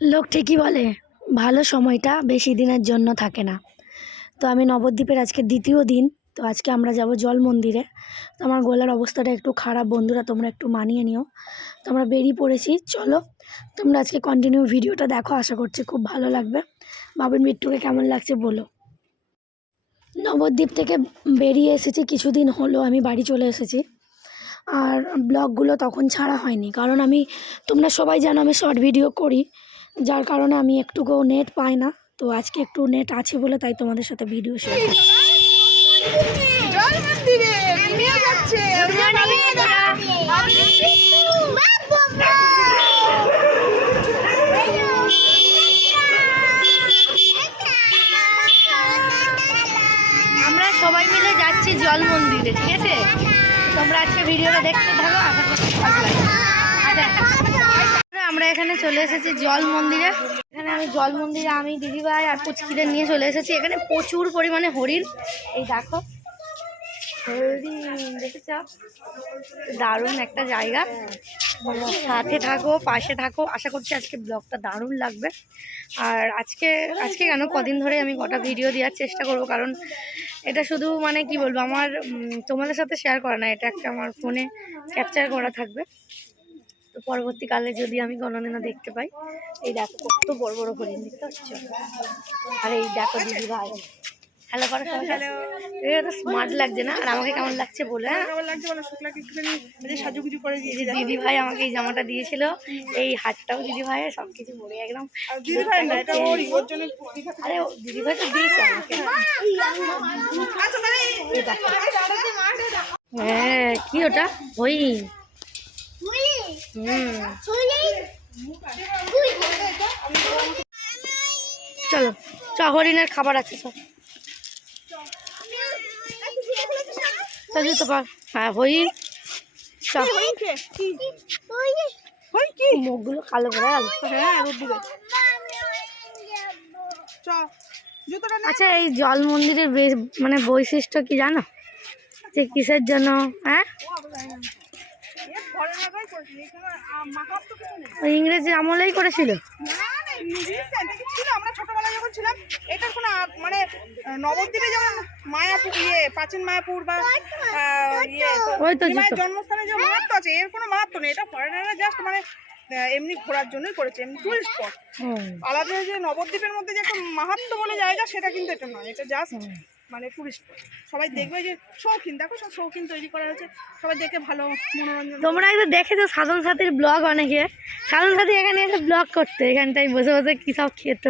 লোক ঠিকই বলে ভালো সময়টা বেশি দিনের জন্য থাকে না। তো আমি নবদ্বীপের আজকে দ্বিতীয় দিন। তো আজকে আমরা যাব জল মন্দিরে। তো আমার গলার অবস্থাটা একটু খারাপ, বন্ধুরা তোমরা একটু মানিয়ে নিও। তো আমরা বেরিয়ে পড়েছি, চলো তোমরা আজকে কন্টিনিউ ভিডিওটা দেখো, আশা করছি খুব ভালো লাগবে। বাবুন বিট্টুকে কেমন লাগছে বলো। নবদ্বীপ থেকে বেরিয়ে এসেছি, কিছুদিন হলো আমি বাড়ি চলে এসেছি। আর ব্লগগুলো তখন ছাড়া হয়নি, কারণ তোমরা সবাই জানো আমি শর্ট ভিডিও করি, যার কারণে আমি একটুকুও নেট পাই না। তো আজকে একটু নেট আছে বলে তাই তোমাদের সাথে ভিডিও শেয়ার করছি। আমরা সবাই মিলে যাচ্ছি জল মন্দিরে, ঠিক আছে? তোমরা আজকে ভিডিওটা দেখতে থাকো, আশা করছি ভালো লাগবে। আমরা এখানে চলে এসেছি জল মন্দিরে। এখানে জল মন্দিরে আমি দিদিভাই আর পুচকিদের নিয়ে চলে এসেছি। এখানে প্রচুর পরিমাণে হরিণ, এই দেখো হরিণ, দেখেছ? দারুণ একটা জায়গা। সাথে থাকো, পাশে থাকো, আশা করছি আজকে ব্লগটা দারুণ লাগবে। আর আজকে কেন কদিন ধরে আমি গোটা ভিডিও দেওয়ার চেষ্টা করব, কারণ এটা শুধু মানে কি বলবো, আমার তোমাদের সাথে শেয়ার করা না, এটা একটা আমার ফোনে ক্যাপচার করা থাকবে। তো পরবর্তীকালে যদি আমি কোনোদিনও দেখতে পাই, এই দেখো কত বড় বড় হরিণ, দেখতে পাচ্ছ? আর এই দেখো দিদি ভাই, হ্যালো করো সবাই। এটা তো স্মার্ট লাগছে না? আর আমাকে কেমন লাগছে বলে? দিদি ভাই আমাকে এই জামাটা দিয়েছিল, এই হাতটাও দিদি ভাইয়ের, সবকিছু পরে একদম। আরে দিদি ভাই তো দিয়েছে আমাকে। হ্যাঁ, কি ওটা? হরিণ। চলো হরিণের খাবার আছে সব। তো পার, হ্যাঁ হরিণ। মুখগুলো কালো করে গেল। আচ্ছা, এই জল মন্দিরের মানে বৈশিষ্ট্য কি জানো? যে কিসের জন্য? হ্যাঁ, ইংরেজি আমলেই করেছিল। আমরা ছোটবেলায় যখন ছিলাম, এটার কোনো মানে নবদ্বীপে যেমন মায়াপুর, প্রাচীন মায়াপুর বা জন্মস্থানে যে মাহাত্ম আছে, এর কোনো মাহাত্ম নেই। এটা ফরেনাররা জাস্ট মানে এমনি ঘোরার জন্যই করেছে, এমনি টুরিস্ট স্পট। আলাদা যে নবদ্বীপের মধ্যে যে একটা মাহাত্ম বলে জায়গা, সেটা কিন্তু এটা নয়। এটা জাস্ট মানে টুরিস্ট। সবাই দেখবে যে শৌখিন, দেখো সব শৌখিন তৈরি করা হয়েছে, সবাই দেখে ভালো মনোরঞ্জন। তোমরা একটু দেখেছো সাধন সাথীর ব্লগ, অনেকে সাধন সাথী এখানে এসে ব্লগ করতে, এখানটায় বসে বসে কী সব খেত,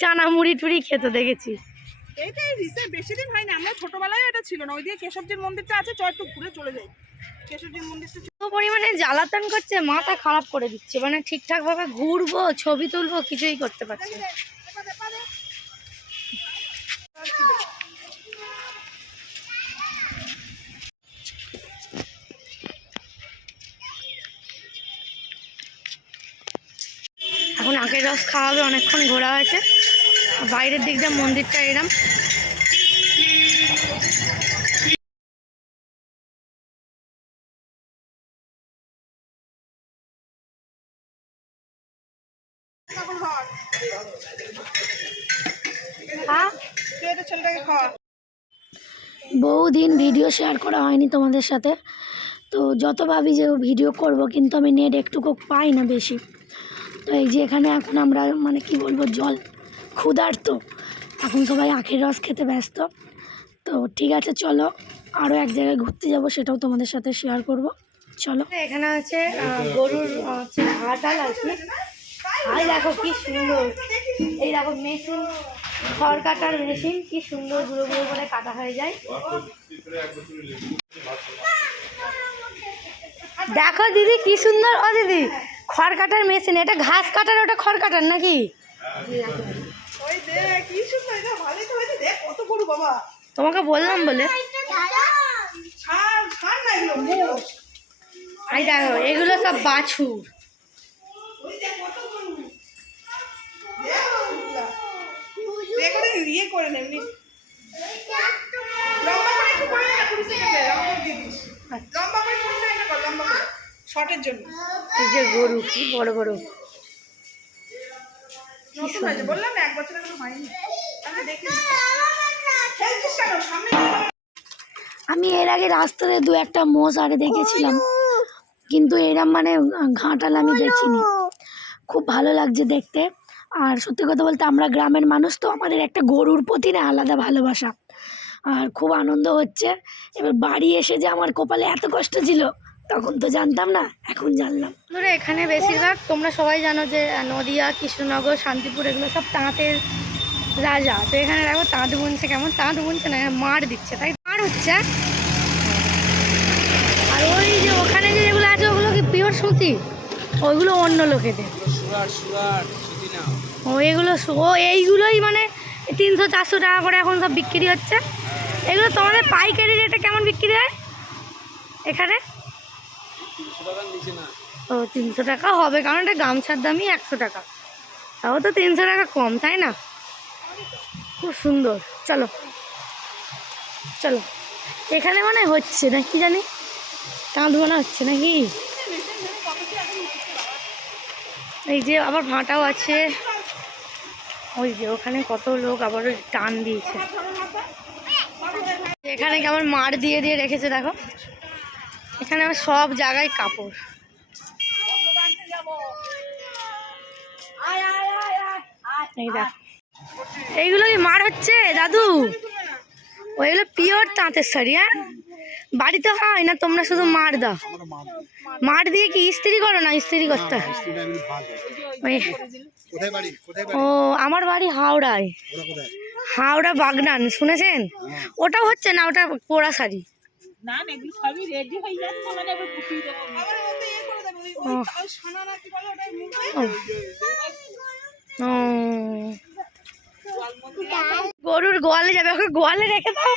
চানা মুড়ি টুড়ি খেত, দেখেছি। এইটাই রিসেন্ট, বেশি দিন হয়নি। আমরা ছোটবেলায় এটা ছিল না। ওইদিকে কেশবজির মন্দিরটা আছে, একটু ঘুরে চলে যাই। কেশবজির মন্দিরটা তো পরিমাণে জ্বালাতন করছে, মাথা খারাপ করে দিচ্ছে, মানে ঠিকঠাক ভাবে ঘুরবো, ছবি তুলবো, কিছুই করতে পারছি না। এখন আখের রস খাওয়া হবে, অনেকক্ষণ ঘোরা হয়েছে। বাইরের দিকটা মন্দিরটা এরম। বহুদিন ভিডিও শেয়ার করা হয়নি তোমাদের সাথে। তো যত ভাবি যে ভিডিও করব, কিন্তু আমি নেট একটুকু পাই না বেশি। তো এই যে এখানে এখন আমরা মানে কি বলবো, জল ক্ষুধার্ত, এখন সবাই আখের রস খেতে ব্যস্ত। তো ঠিক আছে, চলো আরও এক জায়গায় ঘুরতে যাব, সেটাও তোমাদের সাথে শেয়ার করব। চলো, এখানে আছে গরুর হাটাল আর কি। আর দেখো কি সুন্দর, এই দেখো মেশিন, খড় কাটার মেশিন, কি সুন্দর গুঁড়ো গুঁড়ো করে কাটা হয়ে যায়। দেখো দিদি কি সুন্দর। ও দিদি, খড় কাটার মেশিন, এটা ঘাস কাটার, ওটা খড় কাটার নাকি? তোমাকে বললাম বলে। এই দেখো এগুলো সব বাছুর। শর্টের জন্য এই যে গরু, কি বড় বড়। নতুন হয়েছে বললাম না 1 বছর এখনো হয়নি। আমি দেখি খেলছিস কেন সামনে দিয়ে? আমি এর আগে রাস্তাতে 2-1টা মোষ আরে দেখেছিলাম, কিন্তু এরম মানে ঘাটাল আমি দেখিনি। খুব ভালো লাগছে দেখতে। আর সত্যি কথা বলতে আমরা গ্রামের মানুষ, তো আমাদের একটা গরুর প্রতি না আলাদা ভালোবাসা, আর খুব আনন্দ হচ্ছে। এবার বাড়ি এসে যে আমার কপালে এত কষ্ট ছিল তখন তো জানতাম না, এখন জানলাম। ধরে এখানে বেশিরভাগ তোমরা সবাই জানো যে নদিয়া, কৃষ্ণনগর, শান্তিপুর এগুলো সব তাঁতের রাজা। তো এখানে দেখো তাঁত বুনছে, কেমন তাঁত বুনছে না, মার দিচ্ছে, তাই মার হচ্ছে। আর ওই যে ওখানে যে যেগুলো আছে ওগুলো কি পিওর সুতি? ওইগুলো অন্য লোকেদের। ও এগুলো এইগুলোই মানে 300-400 টাকা করে এখন সব বিক্রি হচ্ছে। এগুলো তোমাদের পাইকারি রেটে কেমন বিক্রি হয় এখানে? ও 300 টাকা হবে, কারণ এটা গামছার দামই 100 টাকা, তাও তো 300 টাকা কম, তাই না? খুব সুন্দর। চলো চলো, এখানে মানে হচ্ছে না কি জানি, কাঁধ বোনা হচ্ছে নাকি? এই যে আবার ভাঁটাও আছে, ওই যে ওখানে কত লোক আবার টান দিয়েছে। এখানে কেমন মার দিয়ে দিয়ে রেখেছে দেখো, এখানে আবার সব জায়গায় কাপড়। এই দেখো এইগুলো কি মার হচ্ছে দাদু? ওইগুলো পিওর তাঁতের শাড়ি। হ্যাঁ, বাড়িতে হয় না, তোমরা শুধু মার দাও? মার দিয়ে কি ইস্ত্রি করো না? ইস্ত্রি করতে ও, আমার বাড়ি হাওড়ায়, হাওড়া বাগনান, শুনেছেন? ওটাও হচ্ছে না, ওটা পোড়া শাড়ি। গরুর গোয়ালে যাবে, ওকে গোয়ালে রেখে দাও।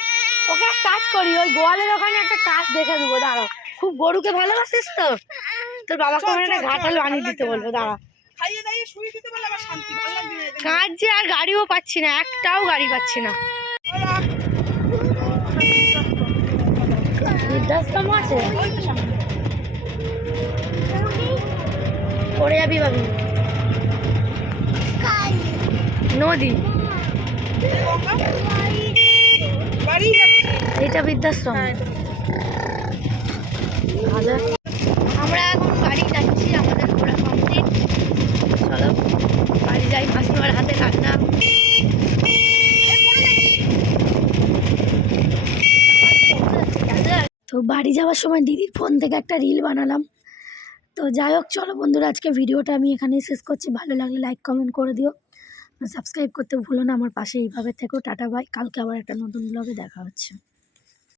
ওকে এক কাজ করি, ওই গোয়ালের ওখানে একটা কাজ দেখে দেবো, দাঁড়াও। খুব গরুকে ভালোবাসিস তো, তোর বাবাকে ওখানে একটা ঘাটাল বানিয়ে দিতে বলবো, দাঁড়া। কাজ যে আর গাড়িও পাচ্ছি না, একটাও গাড়ি পাচ্ছি না। বৃদ্ধাশ্রম আছে, পড়ে যাবি ভাবি। নদী, এটা বৃদ্ধাশ্রম। আমরা এখন বাড়ি যাচ্ছি, আমাদের ঘোরা কমপ্লিট। চলো বাড়ি যাই, মাসিমার হাতে রান্না। তো বাড়ি যাওয়ার সময় দিদির ফোন থেকে একটা রিল বানালাম। তো যাই হোক, চলো বন্ধুরা, আজকে ভিডিওটা আমি এখানেই শেষ করছি। ভালো লাগলে লাইক কমেন্ট করে দিও, সাবস্ক্রাইব করতে ভুলো না। আমার পাশে এইভাবে থেকো। টাটা বাই, কালকে আবার একটা নতুন ব্লগে দেখা হচ্ছে।